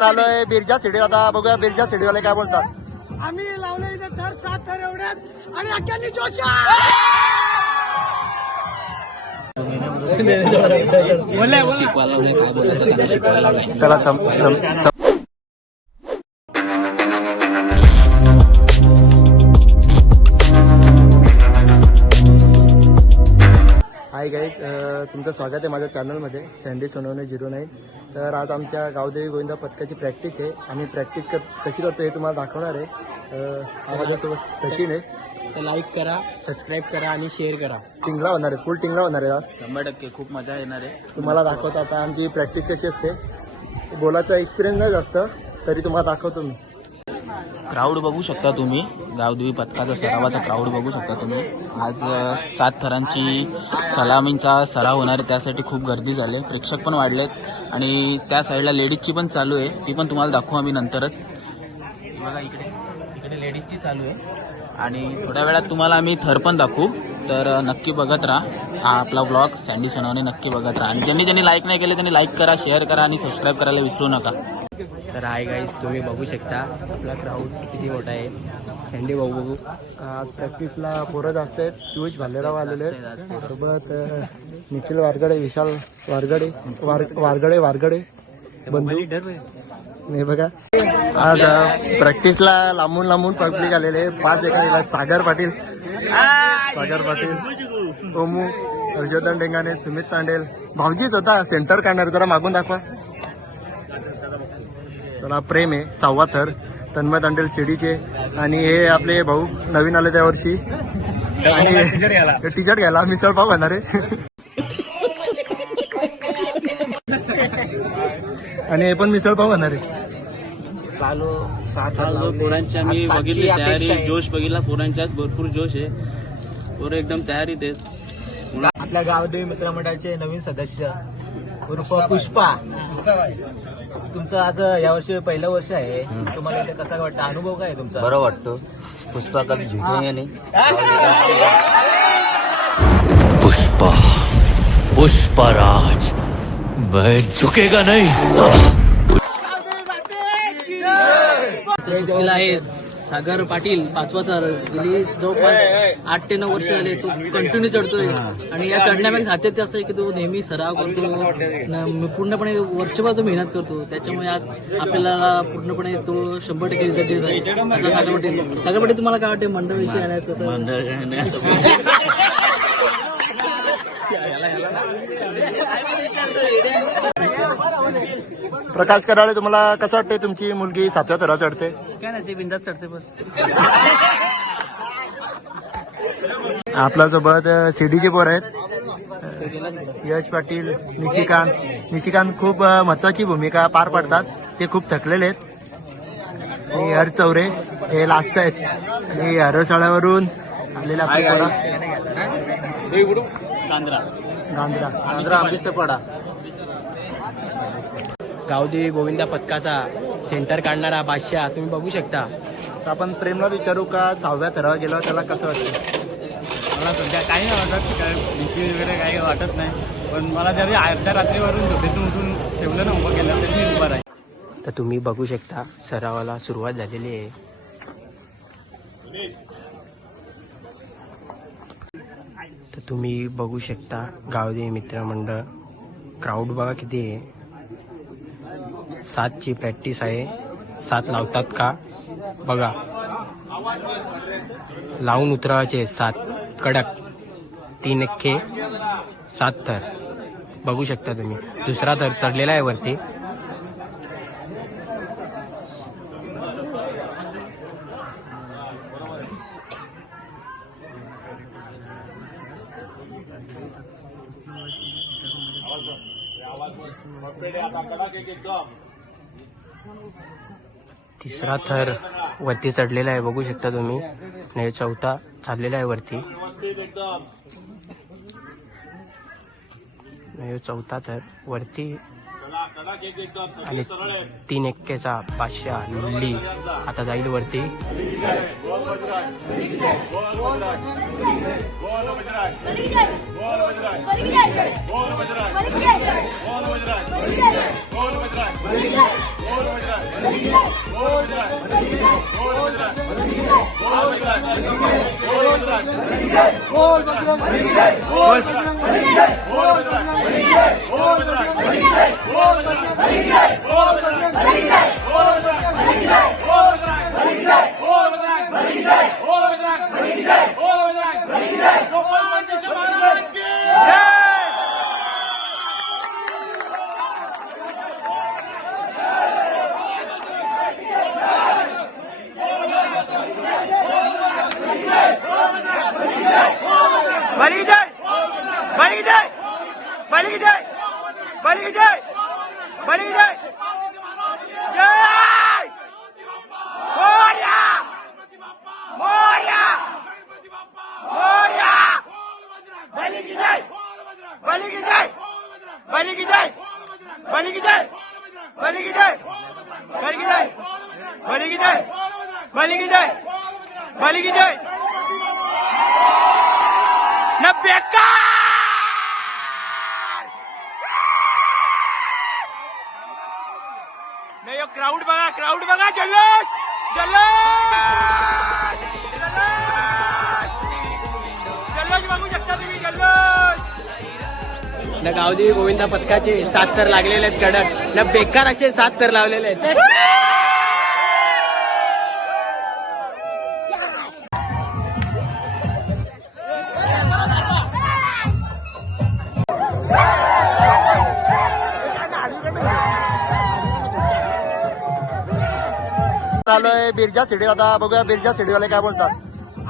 आलोय बिरजा सिडी. आता बघूया बिरजा सिडीवाले काय बोलतात. आम्ही लावले इथे थर सात थर एवढ्यात. आणि अख्ख्यांनी जोशा शिकवायला काय बोलायचं त्याला सम हाय गाईज तुमचं स्वागत आहे माझ्या चॅनलमध्ये सँडी सोनवणे झिरो नाईन तर आज आमच्या गावदेवी गोविंदा पथकाची प्रॅक्टिस आहे आम्ही प्रॅक्टिस कर कशी करतो हे तुम्हाला दाखवणार आहे. माझ्यासोबत सचिन आहे. तर लाईक करा सबस्क्राईब करा आणि शेअर करा. टिंगला होणार आहे फुल टिंगला होणार आहे आज. शंभर टक्के खूप मजा येणार आहे. तुम्हाला दाखवतो आता आमची प्रॅक्टिस कशी असते. बोलाचा एक्सपिरियन्स नाही जास्त तरी तुम्हाला दाखवतो मी. क्राऊड बघू शकता तुम्ही. गावदेवी पथकाचा सरावाचा क्राऊड बघू शकता तुम्ही. आज सात थरांची सलामींचा सराव होणार आहे. त्यासाठी खूप गर्दी झाली आहे. प्रेक्षक पण वाढलेत. आणि त्या साईडला लेडीजची पण चालू आहे. ती पण तुम्हाला दाखवू आम्ही नंतरच. बघा इकडे इकडे लेडीजची चालू आहे. आणि थोड्या वेळात तुम्हाला आम्ही थर पण दाखवू. तर नक्की बघत राहा. हा आपला ब्लॉग सँडी सनावने नक्की बघत राहा. आणि ज्यांनी ज्यांनी लाईक नाही केले त्यांनी लाईक करा शेअर करा आणि सबस्क्राईब करायला विसरू नका. तर हाय गाईज तुम्ही बघू शकता आपला क्राऊड किती मोठा आहे. थंडी बघू बघू. आज प्रॅक्टिसला पोरं जास्त आहेत. पियुष भालेराव आलेले आहेत. सोबत निखिल वारगडे विशाल वारगडे वार वारगडे वारगडे. बंधू नाही. बघा. आज प्रॅक्टिसला लांबून लांबून पब्लिक आलेले आहे. पाच एका सागर पाटील. सागर पाटील ओमू हर्षवर्धन डेंगाणे सुमित तांडेल. भाऊजीच होता. सेंटर काढणार जरा मागून दाखवा. चला प्रेम आहे सहावा थर तन्मय तांडेल शिडीचे आणि हे आपले भाऊ नवीन आले त्या वर्षी आणि टी शर्ट घ्यायला. मिसळ पाव खाणार आहे. आणि हे पण मिसळ पाव खाणार आहे. लालो सात चाललो पोरांच्या मी बघितली तयारी जोश बघितला पोरांच्यात भरपूर जोश आहे. पोरं एकदम तयारीत आहेत. आपल्या गावदेवी मित्रमंडळाचे नवीन सदस्य उर्फ पुष्पा तुमचं आज यावर्षी पहिलं वर्ष आहे. तुम्हाला इथे कसा वाटतं? अनुभव काय आहे तुमचा? बरं वाटतं. पुष्पा कधी झुकेंगे नाही पुष्पा. पुष्पराज. मैं झुकेगा नहीं. आहे सागर पाटील पाचवा तर गेली जवळपास आठ ते नऊ वर्ष झाले तो कंटिन्यू चढतोय. आणि या चढण्यामागे सातत्य असं आहे की तो नेहमी सराव करतो पूर्णपणे वर्षभर तो मेहनत करतो. त्याच्यामुळे आज आपल्याला पूर्णपणे तो शंभर टक्के रिझल्ट देत आहे. असा सागर पाटील सागर पाटील तुम्हाला काय वाटते मंडळविषयी आणायचं तर प्रकाश कराळे तुम्हाला कसं वाटतंय तुमची मुलगी सातव्या थरात चढते? काय नाही ते बिंदात चढते बस. आपल्यासोबत सीडीचे पोर आहेत. यश पाटील निशिकांत. निशिकांत खूप महत्वाची भूमिका पार पाडतात. ते खूप थकलेले आहेत. आणि हर चौरे हे लास्ट आहेत. आणि हरसाळ्यावरून आलेले गांधरा. आंबिस्ते पडा. गावदेवी गोविंदा पथकाचा सेंटर काढणारा बादशाह तुम्ही बघू शकता. तर आपण प्रेमला विचारू का? सहाव्या थरावर गेलो त्याला कसं वाटतं? मला सध्या काही नाही वाटत काय भीती वगैरे काही वाटत नाही. पण मला जरी अर्ध्या रात्रीवरून झोपेतून उठून ठेवलं ना उभं केलं तरी मी उभं राहील तर तुम्ही बघू शकता सरावाला सुरुवात झालेली आहे. तर तुम्ही बघू शकता गावदेवी मित्रमंडळ क्राऊड बघा किती आहे. सातची प्रॅक्टिस आहे. सात लावतात का? बघा. लावून उतरावायचे. सात कडक. तीन एक्के सात थर. बघू शकता तुम्ही. दुसरा थर चढलेला आहे वरती. तिसरा थर वरती चढलेला आहे. बघू शकता तुम्ही. आणि चौथा चाललेला आहे वरती. म्हणजे चौथा थर वरती. आणि तीन एक्केचा बादशाह लुल्ली आता जाईल वरती. Thank you. न बेकार! नाही क्राऊड बघा क्राऊड बघा जल्लोष! जल्लोष! जल्लोष बघू शकता तुम्ही जल्लोष! न गावदेवी गोविंदा पथकाचे सात तर लागलेले आहेत कडक. न बेकार असे सात तर लावलेले आहेत. आलोय बिरजा सिडी आता बघूया बिरजा सिडीवाले काय बोलतात.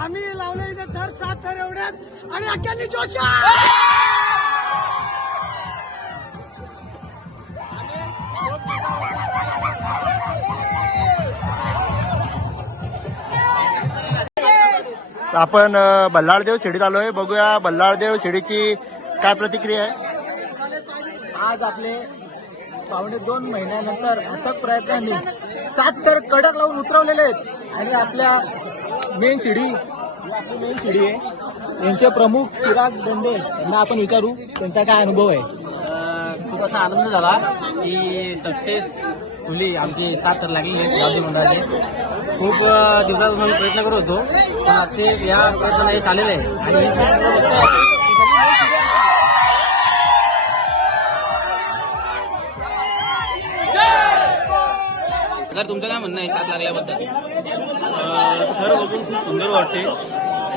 आम्ही लावले इथे थर सात थर एवढ्यात आणि अख्ख्यांनी जोशा आपण बल्लाळदेव शिडीत आलोय. बघूया बल्लाळदेव शिडीची काय प्रतिक्रिया आहे? आज आपले पावणे दोन महिन्यानंतर अथक प्रयत्नांनी सात तर कडक लावून उतरवलेले आहेत. आणि आपल्या मेन शिडी आपली मेन शिडी आहे. यांचे प्रमुख चिराग बोंडे यांना आपण विचारू त्यांचा काय अनुभव आहे? खूप असा आनंद झाला की सक्सेसफुली आमची सात तर लागली आहेत गावठी मंडळाचे. खूप दिवसापासून प्रयत्न करत होतो पण आजचे या प्रयत्नाला एक आलेले आहे. आणि तर तुमचं काय म्हणणं आहे साथ लागल्याबद्दल? खरं बघून खूप सुंदर वाटते.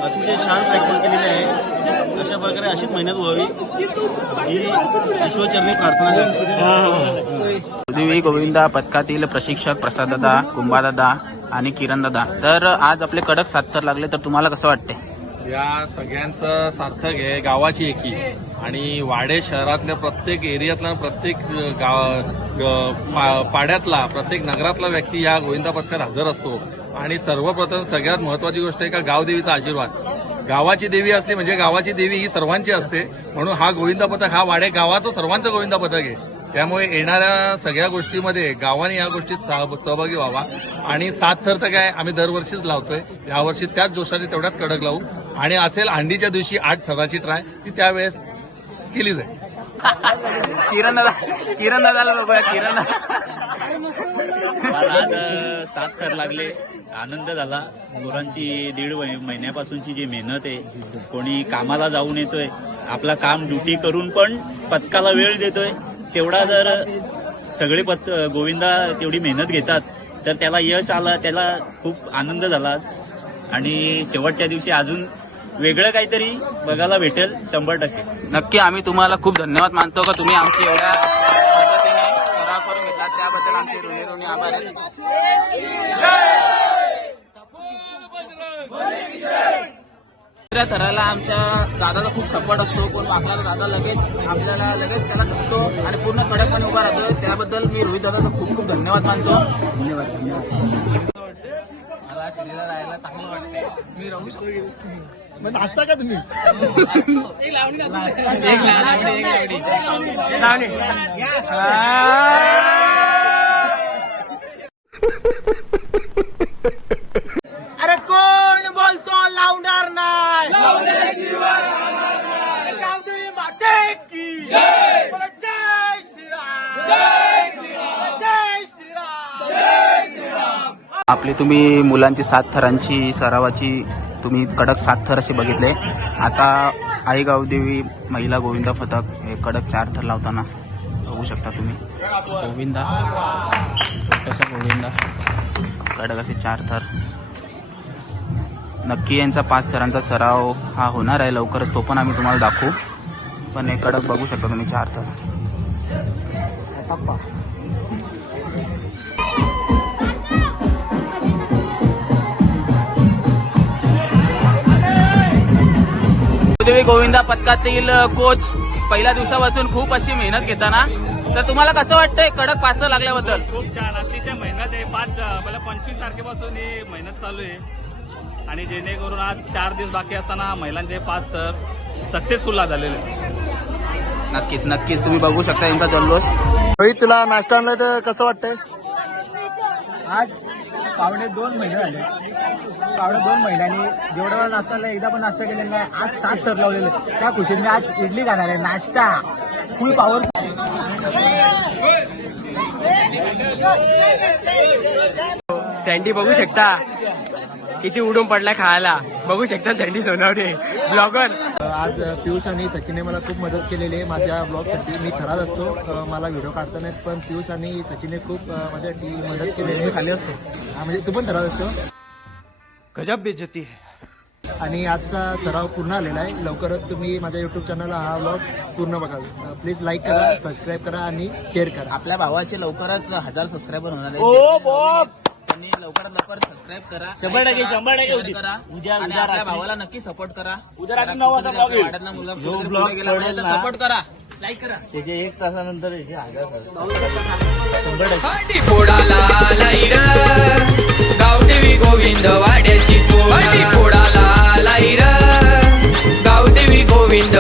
अतिशय छान प्रॅक्टिस केलेली आहे. अशा प्रकारे अशीच मेहनत व्हावी. ही ईश्वरचरणी प्रार्थना करतो. देवी गोविंदा पथकातील प्रशिक्षक प्रसाददादा कुंभादादा आणि किरणदादा तर आज आपले कडक सात तर लागले तर तुम्हाला कसं वाटते या सगळ्यांचं सार्थक आहे. गावाची एकी. आणि वाडे शहरातल्या प्रत्येक एरियातला प्रत्येक गाव पाड्यातला प्रत्येक नगरातला व्यक्ती या गोविंदा पथकात हजर असतो. आणि सर्वप्रथम सगळ्यात महत्वाची गोष्ट आहे का गावदेवीचा आशीर्वाद. गावाची देवी असली म्हणजे गावाची देवी ही सर्वांची असते. म्हणून हा गोविंदा पथक हा वाडे गावाचं सर्वांचं गोविंदा पथक आहे. त्यामुळे येणाऱ्या सगळ्या गोष्टीमध्ये गावाने या गोष्टीत सहभागी व्हावा. आणि सात थर तर काय आम्ही दरवर्षीच लावतोय. यावर्षी त्याच जोशाने तेवढ्यात कडक लावू. आणि असेल अंडीच्या दिवशी आठ थराची ट्राय ती त्यावेळेस केली जाईल. किरण दादा किरण दादाला बघूया किरण आज सात थर लागले. आनंद झाला मुलांची दीड महिन्यापासूनची जी मेहनत आहे कोणी कामाला जाऊन येतोय आपला काम ड्युटी करून पण पथकाला वेळ देतोय तेवढा जर सगळे पथ गोविंदा तेवढी मेहनत घेतात तर त्याला यश आलं त्याला खूप आनंद झाला आणि शेवटच्या दिवशी अजून वेगळं काहीतरी बघायला भेटेल शंभर टक्के. नक्की आम्ही तुम्हाला खूप धन्यवाद मानतो का? तुम्ही आमची एवढ्या पद्धतीने सराव करून घेतला. त्याबद्दल आमचे ऋणी ऋणी आभार आहेत. दुसऱ्या थराला आमच्या दादाचा खूप सपोर्ट असतो. कोण आपल्याला दादा लगेच आपल्याला लगेच त्याला धरतो आणि पूर्ण कडकपणे उभा राहतो. त्याबद्दल मी रोहित दादाचा खूप खूप धन्यवाद मानतो. धन्यवाद. या शिडीला राहायला चांगलं वाटतंय. मी राहू शकतो. मग नाचता का तुम्ही एक लावणी घालतो. एक लावणी, एक लावणी. लावणी. अरे कोण बोलतो लावणार नाही गावदेवी माते की बोला जय श्रीराम जय श्रीराम जय श्रीराम आपली तुम्ही मुलांची सात थरांची सरावाची तुम्ही कडक सात थर असे बघितले. आता आई गावदेवी महिला गोविंदा पथक हे कडक चार थर लावताना बघू शकता तुम्ही. गोविंदा. छोटासा गोविंदा. कडक असे चार थर. नक्की यांचा पाच थरांचा सराव हा होणार आहे. लवकरच तो पण आम्ही तुम्हाला दाखवू. पण हे कडक बघू शकता तुम्ही चार थर. देवी गोविंदा पथकातील कोच पहिल्या दिवसापासून खूप अशी मेहनत घेताना. तर तुम्हाला कसं वाटतंय कडक पास लागल्याबद्दल? खूप छान. अतिशय मेहनत आहे. पाच पहिल्या पंचवीस तारखेपासून ही मेहनत चालू आहे. आणि जेणेकरून आज चार दिवस बाकी असताना महिलांचे पाच तर सक्सेसफुल झालेले. नक्कीच नक्कीच. तुम्ही बघू शकता यांचा जल्लोष. रोहित तुला नाश्ता आणला तर कसं वाटतंय? आज पावणे दोन महिने झाले. पावणे दोन महिन्यांनी जेवढा वेळा नाश्ता एकदा पण नाश्ता केलेला नाही आज सात तर लावलेले. त्या खुशीत मी आज इडली खाणार आहे. नाश्ता. फुल पावर सँडी बघू शकता? किती उडून पडला खायला? बघू शकता सँडी सोनावणे. ब्लॉगर आज पियुष आणि सचिनने मला खूप मदत केलेली आहे माझ्या ब्लॉगसाठी मी थरात असतो. मला व्हिडिओ काढता नाहीत पण पियुष आणि सचिनने खूप माझ्यासाठी मदत केलेली आहे. खाली असतो. म्हणजे तू पण थरात असतो? गजब बेइज्जती है आणि आजचा सराव पूर्ण आलेला आहे. लवकरच तुम्ही माझ्या युट्यूब चॅनलला हा ब्लॉग पूर्ण बघाल. प्लीज लाईक करा सबस्क्राईब करा आणि शेअर करा. आपल्या भावाचे लवकरच हजार सबस्क्रायबर होणार आहे आणि लवकरात लवकर सबस्क्राईब करा शंभर टक्के शंभर टक्के करा उद्या उद्या आपल्या भावाला नक्की सपोर्ट करा. उद्या मुलगा सपोर्ट करा. लाईक करा. त्याच्या एक तासानंतर शंभर टक्के. गोविंद वाड्याची लाईर. गोविंद